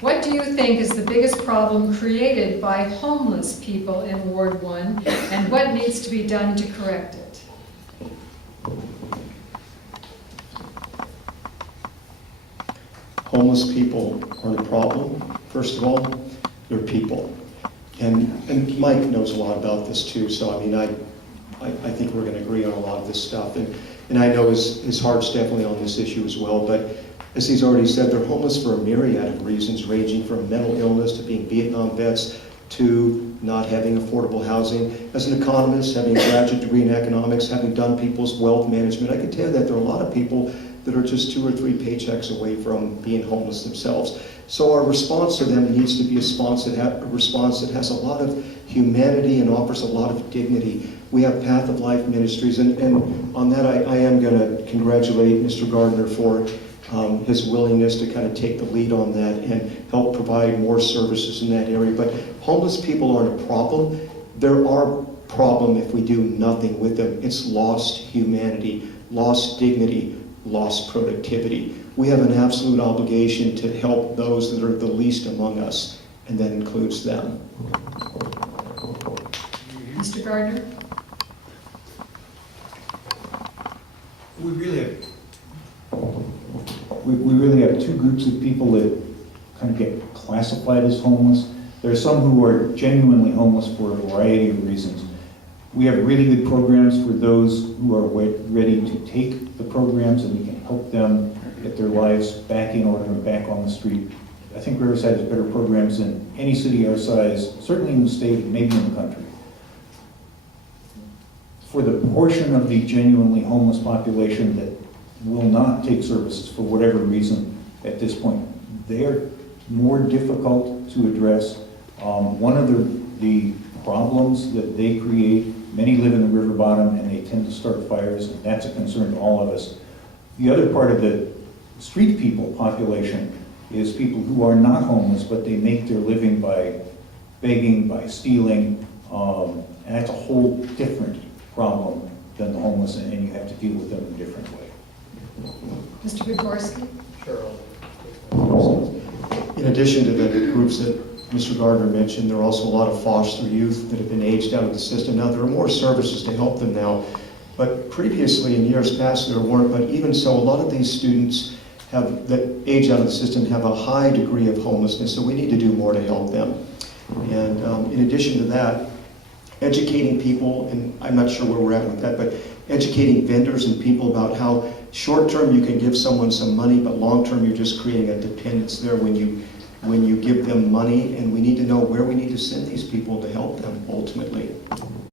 What do you think is the biggest problem created by homeless people in Ward 1, and what needs to be done to correct it? Homeless people are the problem. First of all, they're people. And Mike knows a lot about this too, so I mean, I think we're gonna agree on a lot of this stuff. And I know his heart's definitely on this issue as well, but as he's already said, they're homeless for a myriad of reasons, ranging from mental illness to being Vietnam vets to not having affordable housing. As an economist, having a graduate degree in economics, having done people's wealth management, I can tell you that there are a lot of people that are just 2 or 3 paychecks away from being homeless themselves. So our response to them needs to be a response that has a lot of humanity and offers a lot of dignity. We have Path of Life Ministries, and on that I am going to congratulate Mr. Gardner for his willingness to kind of take the lead on that and help provide more services in that area. But homeless people aren't a problem. They're our problem if we do nothing with them. It's lost humanity, lost dignity, lost productivity. We have an absolute obligation to help those that are the least among us, and that includes them. Mr. Gardner? We really have two groups of people that kind of get classified as homeless. There are some who are genuinely homeless for a variety of reasons. We have really good programs for those who are ready to take the programs, and we can help them get their lives back in order and back on the street. I think Riverside has better programs than any city our size, certainly in the state, maybe in the country. For the portion of the genuinely homeless population that will not take services for whatever reason at this point, they're more difficult to address. One of the problems that they create, many live in the river bottom and they tend to start fires, and that's a concern to all of us. The other part of the street people population is people who are not homeless, but they make their living by begging, by stealing, and that's a whole different problem than the homeless, and you have to deal with them in a different way. Mr. Gregorski? Sure. In addition to the groups that Mr. Gardner mentioned, there are also a lot of foster youth that have been aged out of the system. Now, there are more services to help them now, but previously in years past there weren't. But even so, a lot of these students that age out of the system have a high degree of homelessness, so we need to do more to help them. And in addition to that, educating people, and I'm not sure where we're at with that, but educating vendors and people about how short-term you can give someone some money, but long-term you're just creating a dependence there when you give them money, and we need to know where we need to send these people to help